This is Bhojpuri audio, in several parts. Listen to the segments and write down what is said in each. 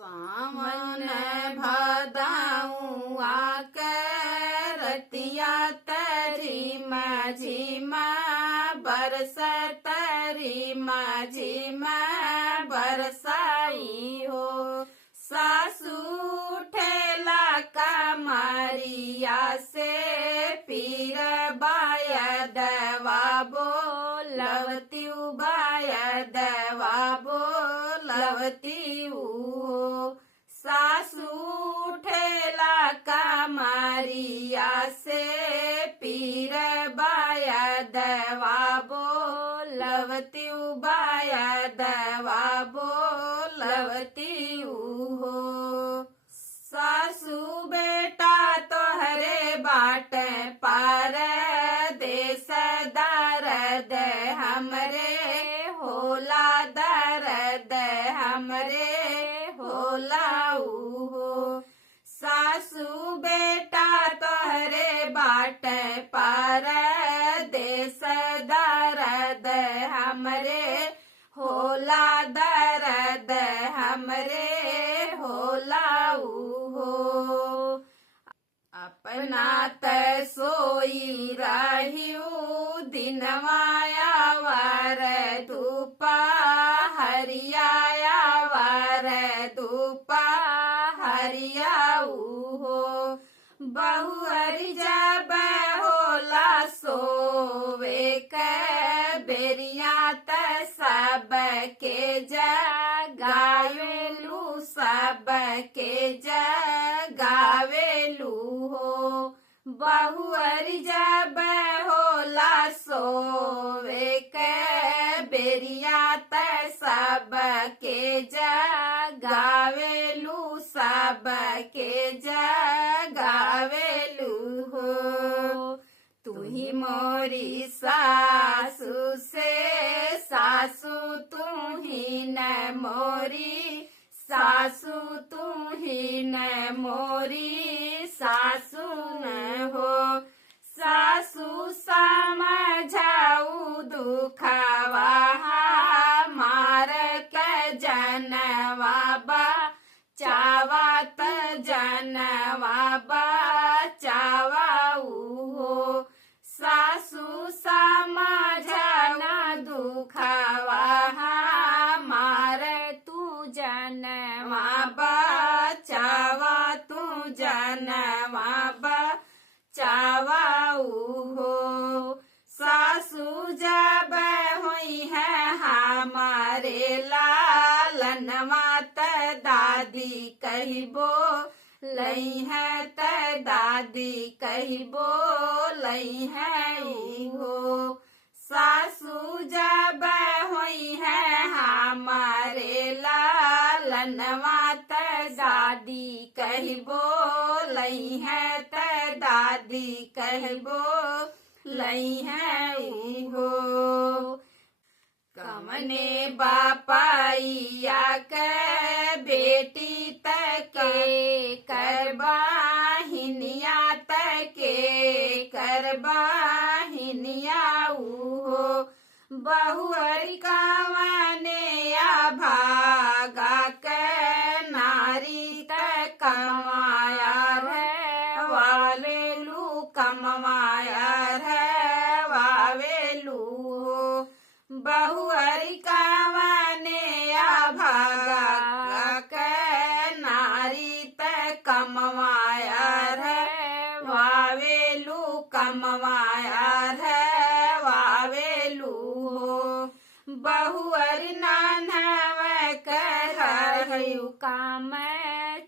सावन भदाऊँ आके रतिया तरीमा झीमा बरसत तरीमा झीमा बरसाई हो। सासू ठेला कमरिया से पीर बाय दवा बोलवती बाय दवा बोलवती हो। सासू ठेला कमरिया से पीर बाय दवा बोलवती बाय दवा बोलवती हो। सासू बेटा तोहरे बाट पार देश दर्द हमरे होला दर्द हमरे होला हो। सासू बेटा तोहरे बाट पार देश दर्द हमरे होला दर्द हमरे होला हो। अपना त सोई रहियो दिनवाया वार धूपा हरियाया वार धूपा हरियाऊ हो। बहुअरी जब होला सोवे के बेरिया त सब के जगावेलू सब के जगावेलू हो। बहुअरी जब होला सोवे के बेरिया त सब के जगावेलू सब के जगावेलू हो। तू ही मोरी सासू से सासू तू ही न मोरी सासू तू ही न मोरी सासू न हो। सासू समझाऊ दुखवा मार के जनवा बा चावत जनवा बा चावाऊ हो। सासू समझना दुखवा मार तू जनवा बा चावा तू जनवा बा चावाऊ हो। सासू जब हुई है हमारे लालनवा त दादी कहिबो लई है त दादी कहिबो लई है हो। सासू जब हुई है हमारे लालनवा त दादी कहिबो लई है त दादी कहिबो लई है हो। कमने बापाइया के बेटी तके करबाहिनिया तके करबाहिनिया हो। बहुअरी कावने भागा के नारी तक कमाया रे वालेलू कमाया रे वावेलू हो। बहुअरी कावने भागा के नारी तक कमाया रे वावेलू कमाया रे वावेलू हो। बहुअरी नानव कहु काम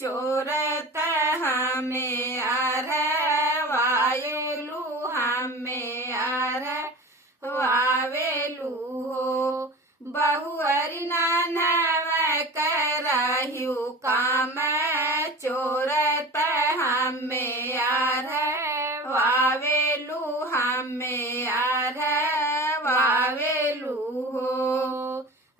चोरत हमें अरे वावेलू हमें अरे वावेलू हो। बहुअरी नानव करहु काम चोरत हमें अरे वावेलू हमें अरे वावेलू हो।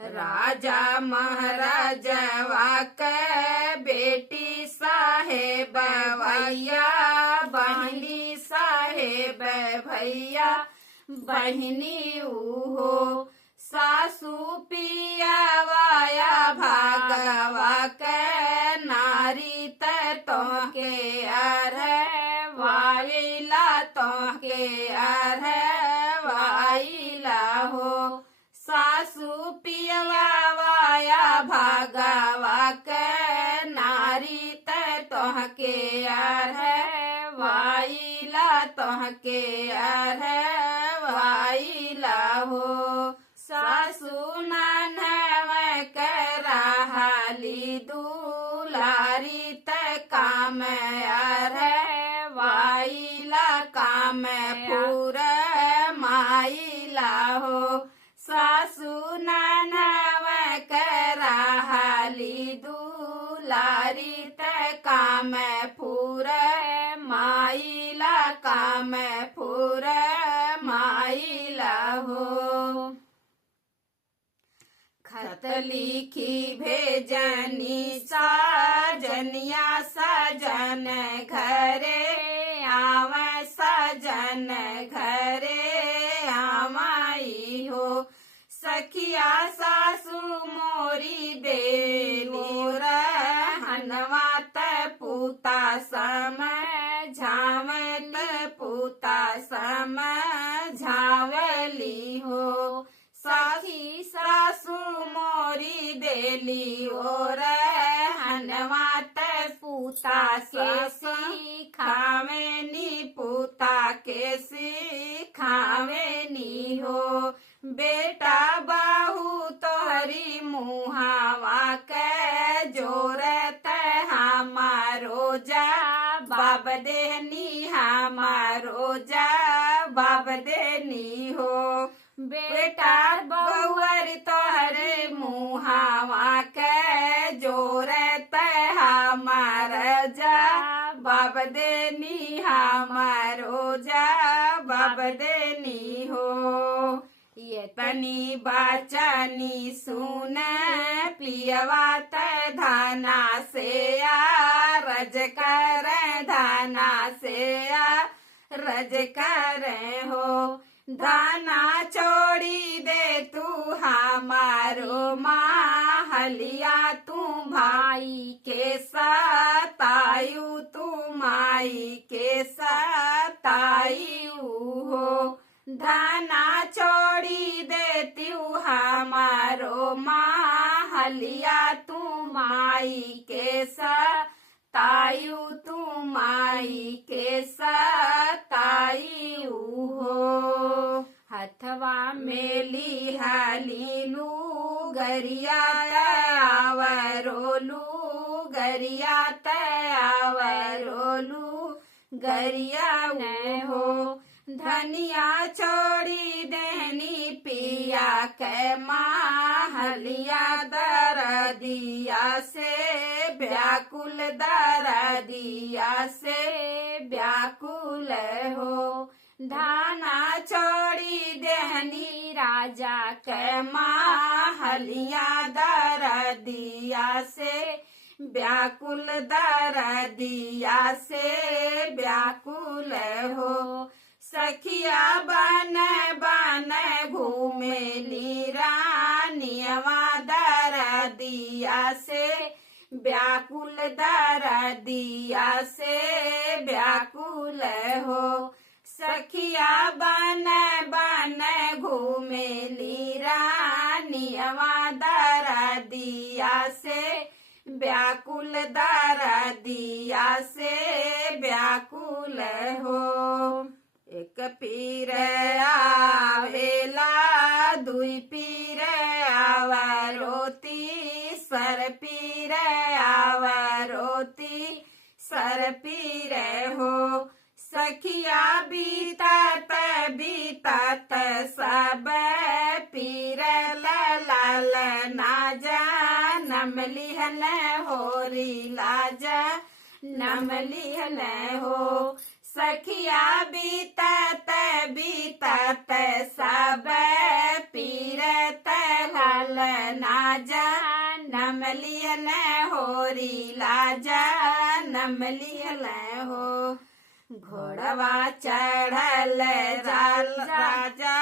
राजा महाराजवा के बेटी साहेब भैया बहनी साहेब भैया बहनी हो। सासू पिया वाया भागवा के नारी तोहके अरह वावेला तोहके अरह वाइला हो सासू पियवा वाया भागवा के नारी तोहके अरह वाइला तोहके अरह वाइला हो सासू ननव कराहाली दुलारी काम अरह वाइला काम पूर माइला हो सासू ननव कराहाली दुलारी काम पूर माइला काम पूर माइला हो खत लिखी भेजनी साजनिया सजन घरे आव सजन घरे आवाई हो सखिया सासू मोरी देली रहनवात पूता सम झावल पूता सम झावली हो सखी सासू मोरी देली और हनवात पूता के सिखावेनी पूता के सिखावेनी हो बेटा बाहू तोहरी मुहावा के जोरत हमारो जा बाब देनी हमारो जा बाब देनी हो बेटा बहुअर तोहरे मुहावा के जोरत हमार जा बाब देनी हमारो जा बाब देनी हो ये तनी बाचनी सुन पियवा धाना से आ रज कर धाना से आ रज कर हो धाना छोड़ी दे तू हमारो माहलिया तू भाई के सतायु तू माई के सतायु हो धाना छोड़ी देती हमारो माहलिया तू माई के सतायु तू माई के सतायु हो हथवा में लिहाली लू गरिया आवरोलू गरिया आवरोलू गरिया हो धनिया छोड़ी देनी पिया के माहलिया दरदिया से व्याकुल दरदिया से व्याकुल हो धाना छोड़ी देहनी राजा के माहलिया दरदिया से व्याकुल दरदिया से व्याकुल हो सखिया बन बन घूमेली रानियवा दरदिया से व्याकुल दरदिया से व्याकुल हो सखिया बन बन घूमेली रानियवा दरदिया से व्याकुल दरदिया से व्याकुल हो एक पीर आवेला दुई पीर आवरोती सर पीर आवरोती सर पीर हो सखिया बीतात बीतात सब पीर लाल ना जानम लिहन होरी लाजा नम लिहन हो सखिया बीतात बीतात सब पीरत लाल ना जानम लिहन होरी लाजा नम लिहन हो घोड़वा चढ़ल जाल राजा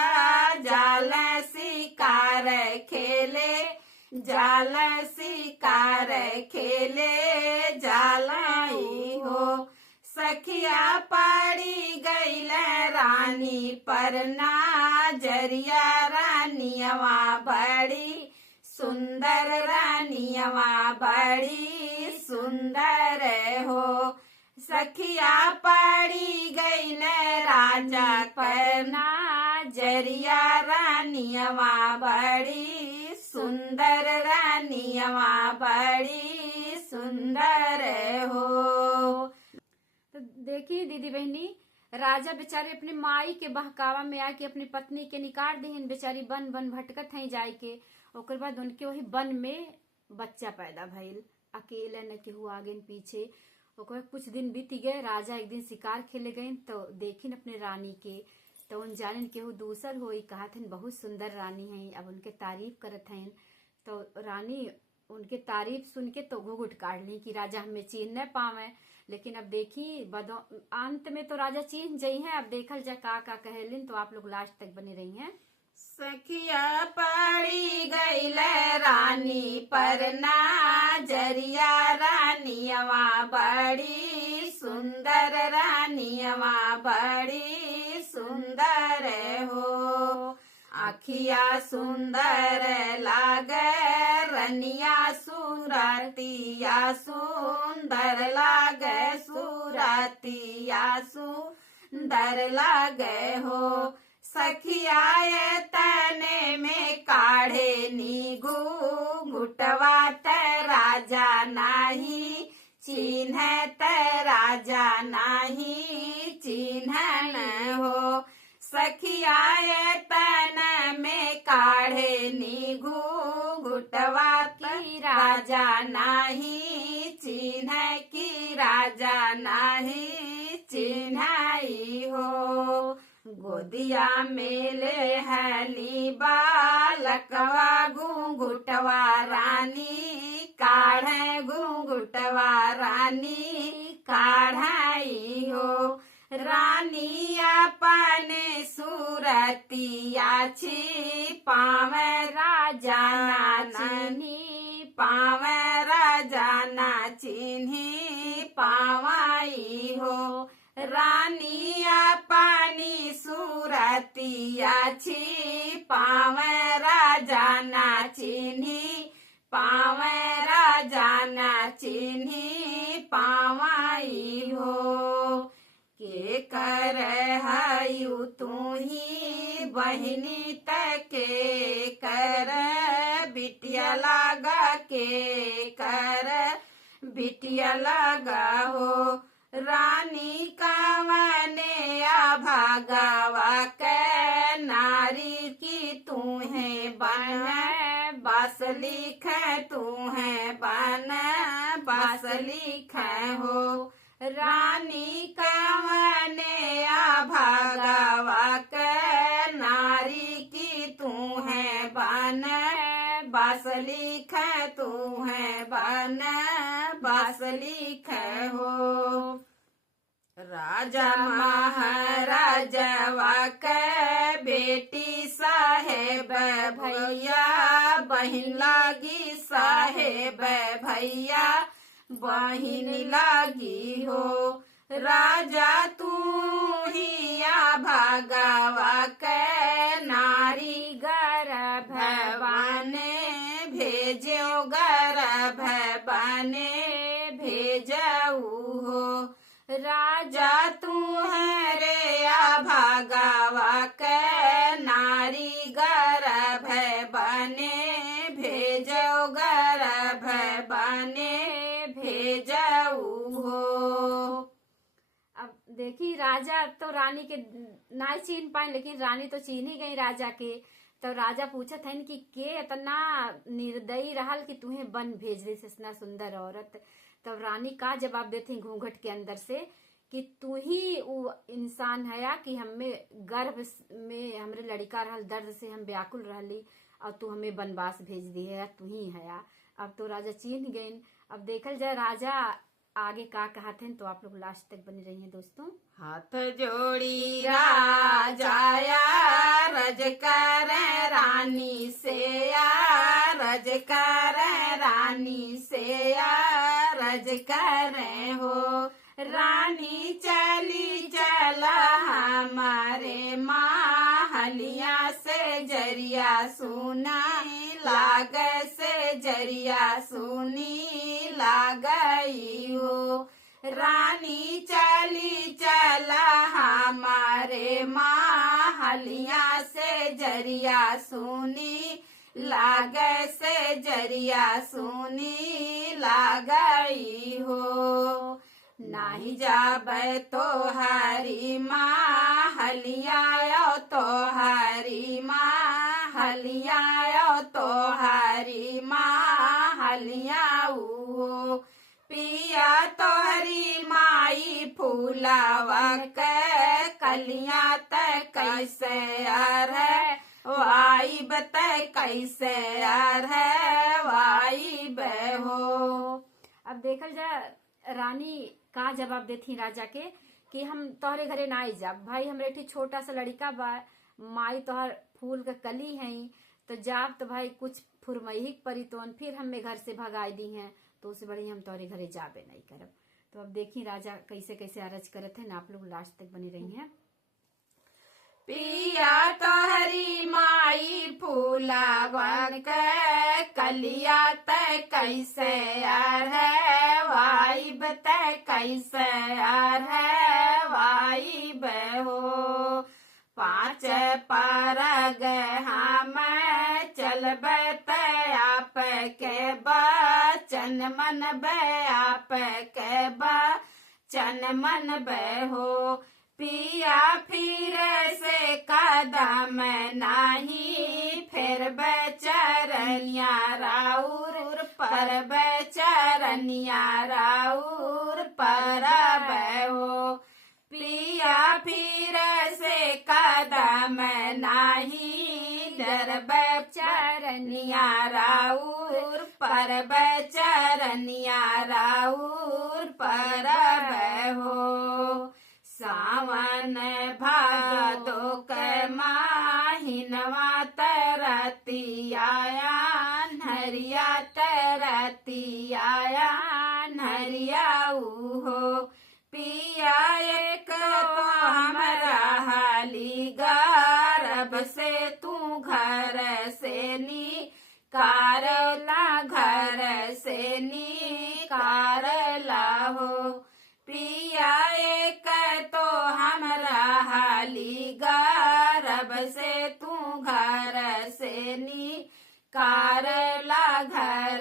जाल शिकार खेले जाल शिकार खेले जा सखिया पड़ी गईल रानी पर नाजरिया, रानियवा बड़ी सुंदर, रानियवा बड़ी सुंदर हो। सखिया पड़ी गईल राजा पर नाजरिया, रानियवा बड़ी सुंदर, रानियवा बड़ी सुंदर हो। तो देखिए दीदी बहनी, राजा बेचारे अपने माई के बहकावा में आके अपनी पत्नी के निकाल दीहन, बेचारी बन बन भटकत हैं जाए के। ओकर बाद उनके वही वन में बच्चा पैदा भइल, अकेले न केहू आगे न पीछे। ओकर कुछ दिन बीत गए, राजा एक दिन शिकार खेले गए तो देखिन अपने रानी के, तो उन जानिन केहू दूसर होई, कहा थे बहुत सुंदर रानी है। अब उनके तारीफ करत हैं तो रानी उनके तारीफ सुन के तो घुघुट काट ली कि राजा हमें चीन न पावे। लेकिन अब देखी अंत में तो राजा चीन जई हैं। अब देखल जा का कहलिन, तो आप लोग लास्ट तक बने रही हैं। सखिया पड़ी गईल रानी पर नाजरिया, रानियवा बड़ी सुंदर, रानियवा बड़ी सुंदर हो। आखिया सुंदर लागे रनिया, सुरतिया सुंदर लागे, सुरतिया सुंदर लागे हो। सखिया तने में काढ़े नीगू घुटवा, त राजा नाही चिन्ह, त राजा नाही चिन्हन हो। सखिया तन में काढ़े नीगू घुटवा, की राजा नाही चिन्ह, की राजा नाही चिन्हाई हो। गोदिया मेले हली बालकवा, घुंघुटवा रानी काढ़े, घुंघुटवा रानी काढ़ाई हो। रानी अपने सूरतिया छिपावे, राजा नाचिनी पावे, राजा नाचिनी पावाई हो। रानी अपनी सूरतिया छिपावे, राजा नाचिनी पावे, राजा नाचिनी पावाई हो। के कर हयु तू ही बहिनी, तके कर बिटिया लगा, के कर बिटिया लगा हो। रानी कवने भागवा के नारी की तू है बन, बस लिख तू है बन, बस लिख हो। रानी कवने भागवा के नारी की तू है बन, बस लिख तू है बन, बस लिख हो। राजा महाराजवा के बेटी साहेब भैया, बहिन लागी साहेब भैया, बहिन लागी हो। राजा तू ही भागवा के नारी, गर्भ बने भेजो, गर्भ बने भेजऊ हो। राजा तू है रे भागवा के नारी, गर्भ बने भेजो, गर्भ बने भेजऊ हो। अब देखी राजा तो रानी के ना चीन पाए, लेकिन रानी तो चीन ही गई राजा के। तो राजा पूछत है कि के इतना निर्दयी रहल कि तुम्हें बन भेज दी इतना सुंदर औरत। तब रानी का जवाब देती घूंघट के अंदर से कि तू ही वो इंसान है कि हमें गर्भ में हमरे लड़का रहल, दर्द से हम व्याकुल रहली और तू हमें वनवास भेज दी है, तू ही है। अब तो राजा चीन गए। अब देखल जाए राजा आगे का कहते हैं, तो आप लोग लास्ट तक बने रहिए दोस्तों। हाथ जोड़ी राजाया रज कर रानी से, रज कर रानी से, रज कर हो। रानी चली चला हमारे महलिया से जरिया सुना लाग से जरिया सुनी लागई हो। रानी चली चला हमारे महलिया से जरिया सुनी लाग से जरिया सुनी लागई हो। नाही जाबे तोहारी महलिया तोहारी महलिया तोहारी महलिया हो। पिया तोहरी माई फूलावा के कलिया तय कैसे यार है वाई बतय कैसे यार है वाई बहो। अब देखल जा रानी का जवाब देती राजा के कि हम तोहरे घरे ना आई जाब भाई, हमरे एक छोटा सा लड़का बा, माई तोहर फूल के कली है तो जाब तो भाई कुछ फुरमही परी तो फिर हमें घर से भगाई दी हैं, तो उससे बड़ी हम तोहरे घरे जाबे नहीं करब। तो अब देखी राजा कैसे कैसे अरज करत है ना, आप लोग लास्ट तक बनी रही हैं। पिया तोहरी माई फूलावन के कलिया तय कैसे यार है वाई बतय कैसे यार है वाई बहो। 5 परग हम चलबे तय आप के बचन मन बे आप के बचन मन बहो। पिया फिर से कदम नाही फिर बेचरनिया राउर पर बेचरनिया राउर पर बहो। पिया फिर से कदम नाही डर बेचरनिया राउर पर बेचरनिया राउर पर बहो। सावन भादो के माहिनवा तरती आया नरिया तरती आया नरिया हो। पिया एक तो हमरा हाली गरब से तू घर से निकारला घर से निकारला हो। पिया एक तो हमरा हाली गरब से तू घर से निकारला घर